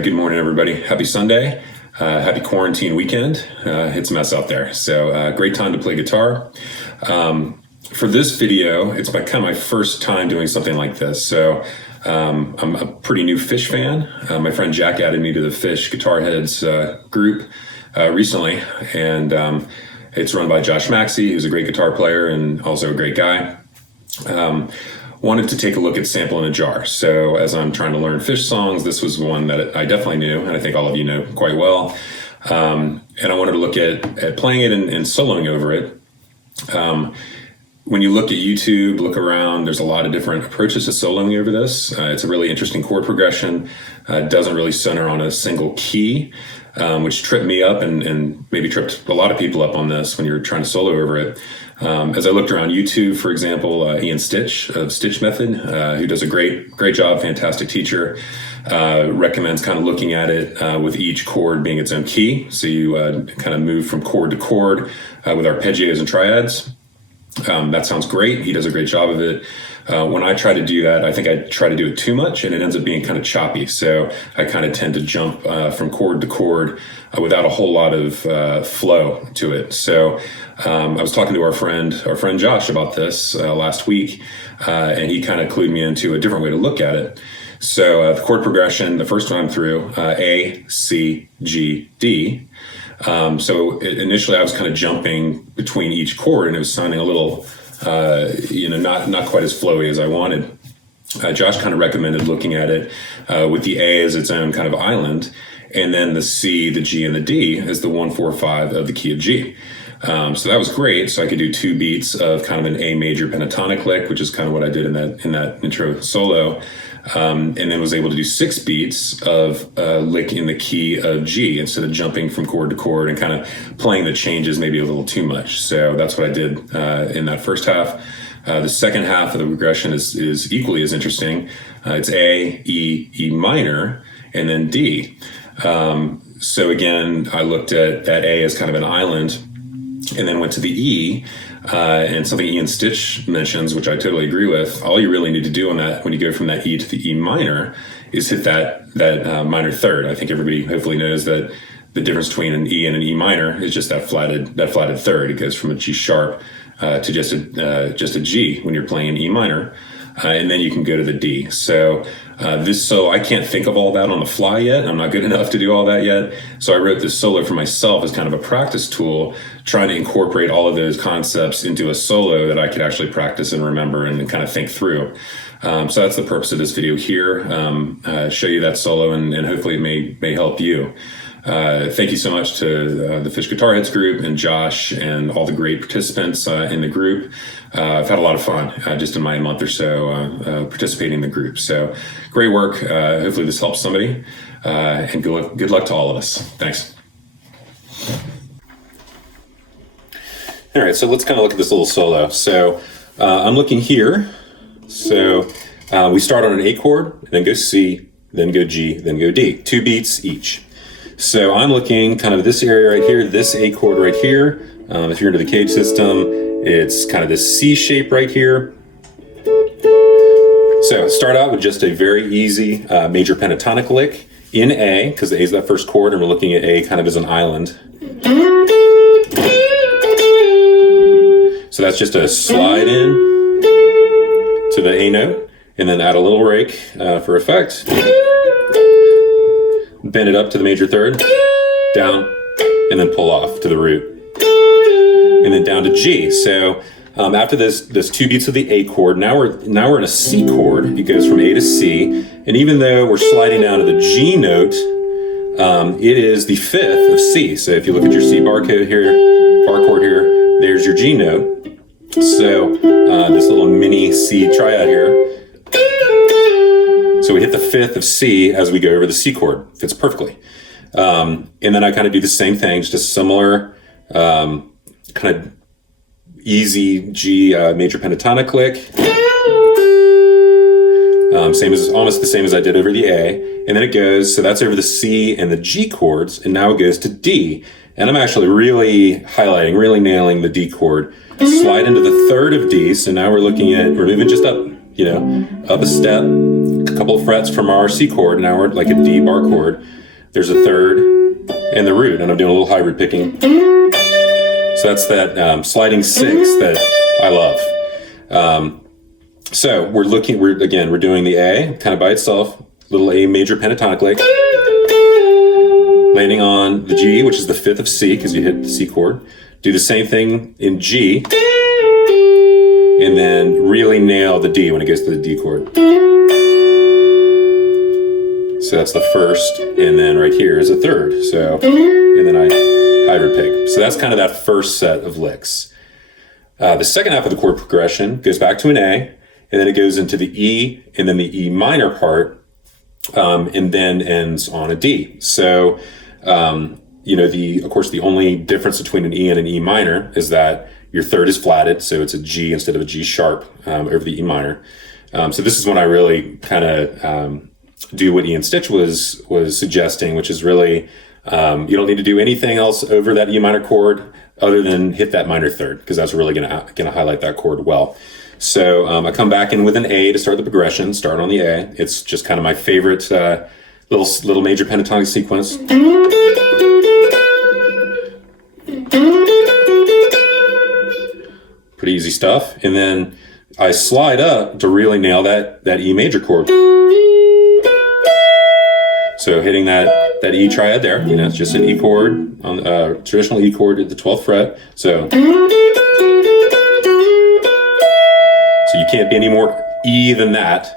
Good morning, everybody. Happy Sunday. Happy quarantine weekend. It's a mess out there. So great time to play guitar. For this video, it's my first time doing something like this. So I'm a pretty new Phish fan. My friend Jack added me to the Phish Guitar Heads group recently. And it's run by Maxey, who's a great guitar player and also a great guy. Wanted to take a look at Sample in a Jar. So as I'm trying to learn Phish songs, this was one that I definitely knew, and I think all of you know quite well. And I wanted to look at playing it and soloing over it. When you look at YouTube, look around, there's a lot of different approaches to soloing over this. It's a really interesting chord progression. It doesn't really center on a single key, which tripped me up and maybe tripped a lot of people up on this when you're trying to solo over it. As I looked around YouTube, for example, Stich of Stich Method, who does a great job, fantastic teacher, recommends kind of looking at it with each chord being its own key. So you kind of move from chord to chord with arpeggios and triads. That sounds great. He does a great job of it. When I try to do that, I think I try to do it too much and it ends up being kind of choppy. So I kind of tend to jump from chord to chord without a whole lot of flow to it. So I was talking to our friend Josh about this last week, and he kind of clued me into a different way to look at it. So the chord progression, the first one I'm through, A, C, G, D. So initially I was kind of jumping between each chord and it was sounding a little, not quite as flowy as I wanted. Josh kind of recommended looking at it with the A as its own kind of island, and then the C, the G, and the D as the 1, 4, 5 of the key of G. So that was great. So I could do 2 beats of kind of an A major pentatonic lick, which is kind of what I did in that intro solo. And then was able to do 6 beats of a lick in the key of G instead of jumping from chord to chord and kind of playing the changes maybe a little too much. So that's what I did in that first half. The second half of the progression is equally as interesting. It's A, E minor, and then D. So again, I looked at that A as kind of an island and then went to the E. And something Stich mentions, which I totally agree with, all you really need to do on that when you go from that E to the E minor is hit that minor third. I think everybody hopefully knows that the difference between an E and an E minor is just that flatted third. It goes from a G sharp to just a G when you're playing an E minor, and then you can go to the D. So this solo, I can't think of all that on the fly yet. I'm not good enough to do all that yet. So I wrote this solo for myself as kind of a practice tool, trying to incorporate all of those concepts into a solo that I could actually practice and remember and kind of think through. So that's the purpose of this video here, show you that solo and hopefully it may help you. Thank you so much to the Phish Guitar Heads group and Josh and all the great participants in the group. I've had a lot of fun just in my month or so participating in the group. So great work. Hopefully this helps somebody. And good luck to all of us. Thanks. All right, so let's kind of look at this little solo. So I'm looking here. So we start on an A chord, then go C, then go G, then go D. 2 beats each. So I'm looking kind of this area right here, this A chord right here. If you're into the cage system, it's kind of this C shape right here. So start out with just a very easy major pentatonic lick in A, because the A is that first chord, and we're looking at A kind of as an island. So that's just a slide in to the A note, and then add a little rake for effect. Bend it up to the major third, down, and then pull off to the root. And then down to G. So After this 2 beats of the A chord, now we're in a C chord. It goes from A to C, and even though we're sliding down to the G note, it is the 5th of C. So if you look at your C bar chord here, there's your G note. So this little mini C triad here. So we hit the 5th of C as we go over the C chord. Fits perfectly. And then I kind of do the same thing, just a similar kind of easy G major pentatonic lick. Almost the same as I did over the A. And then it goes, so that's over the C and the G chords, and now it goes to D. And I'm actually really highlighting, really nailing the D chord. Slide into the 3rd of D, so now we're moving just up, up a step, a couple of frets from our C chord. Now we're like a D bar chord. There's a 3rd and the root, and I'm doing a little hybrid picking. So that's that sliding 6 that I love. So we're doing the A kind of by itself, little A major pentatonic lick, landing on the G, which is the 5th of C because you hit the C chord. Do the same thing in G, and then really nail the D when it gets to the D chord. So that's the 1st, and then right here is a 3rd. So, and then I hybrid pick. So that's kind of that first set of licks. The second half of the chord progression goes back to an A, and then it goes into the E, and then the E minor part, and then ends on a D. So, of course, the only difference between an E and an E minor is that your 3rd is flatted, so it's a G instead of a G sharp over the E minor. So this is when I really kind of do what Ian Stich was suggesting, which is really you don't need to do anything else over that E minor chord other than hit that minor 3rd, because that's really going to highlight that chord well. So I come back in with an A to start the progression, start on the A. It's just kind of my favorite little major pentatonic sequence. Pretty easy stuff. And then I slide up to really nail that E major chord. So hitting that E triad there, it's just an E chord, on traditional E chord at the 12th fret. So you can't be any more E than that.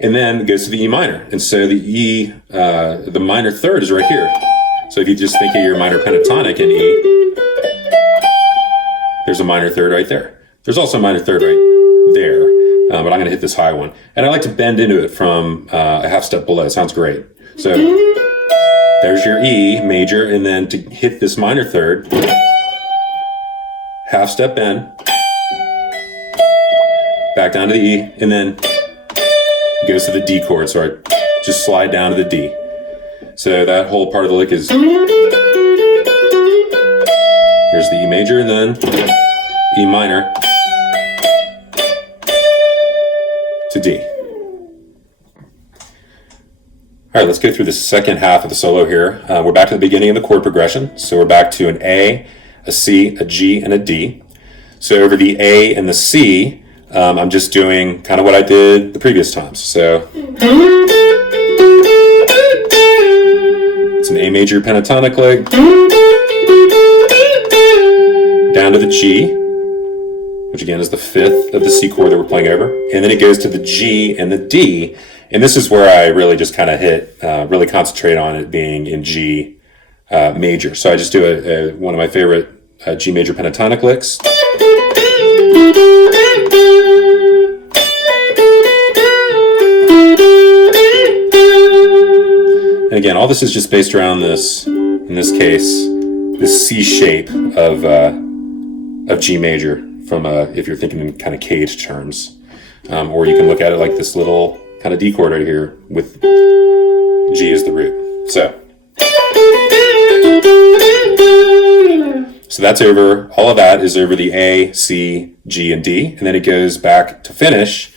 And then it goes to the E minor. And so the minor 3rd is right here. So if you just think of your minor pentatonic in E, there's a minor 3rd right there. There's also a minor 3rd right there, but I'm going to hit this high one. And I like to bend into it from a half step below. It sounds great. So there's your E major, and then to hit this minor 3rd, half step bend, back down to the E, and then it goes to the D chord. So I just slide down to the D. So that whole part of the lick is, here's the E major, and then E minor to D. All right, let's go through the second half of the solo here. We're back to the beginning of the chord progression. So we're back to an A, a C, a G, and a D. So over the A and the C, I'm just doing kind of what I did the previous times. So it's an A major pentatonic lick, down to the G, which again is the 5th of the C chord that we're playing over. And then it goes to the G and the D. And this is where I really just kind of really concentrate on it being in G major. So I just do one of my favorite G major pentatonic licks. And again, all this is just based around this, in this case, this C shape of G major from if you're thinking in kind of caged terms. Or you can look at it like this little kind of D chord right here with G as the root. So that's over, all of that is over the A, C, G, and D. And then it goes back to finish,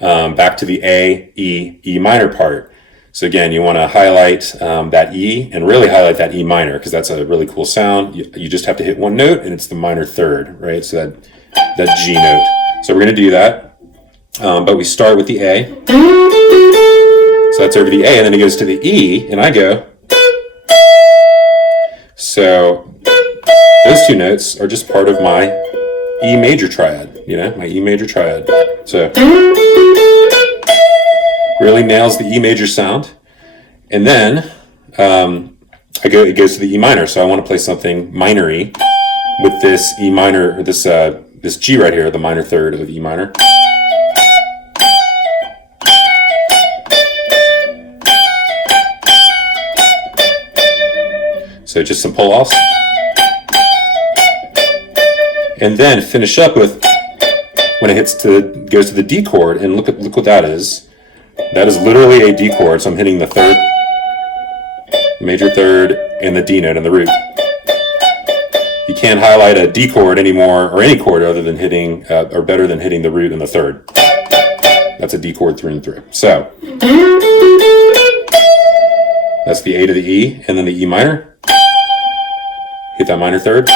back to the A, E, E minor part. So again, you want to highlight that E and really highlight that E minor, because that's a really cool sound. You just have to hit one note, and it's the minor 3rd, right? So that G note. So we're going to do that. But we start with the A. So that's over the A, and then it goes to the E, and I go. So those two notes are just part of my E major triad, you know, my E major triad. So really nails the E major sound. And then it goes to the E minor. So I want to play something minor-y with this E minor, or this G right here, the minor third of E minor. So just some pull-offs. And then finish up with, when it goes to the D chord, and look what that is. That is literally a D chord, so I'm hitting the third, major third, and the D note and the root. You can't highlight a D chord anymore, or any chord other than hitting, or better than hitting the root and the third. That's a D chord through and through. So, that's the A to the E, and then the E minor. Hit that minor third,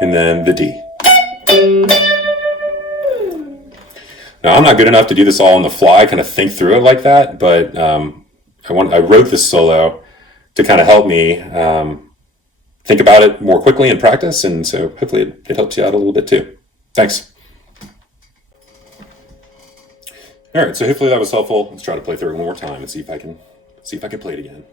and then the D. Now, I'm not good enough to do this all on the fly, kind of think through it like that, but I wrote this solo to kind of help me think about it more quickly in practice, and so hopefully it helps you out a little bit too. Thanks. All right, so hopefully that was helpful. Let's try to play through it one more time and see if I can play it again.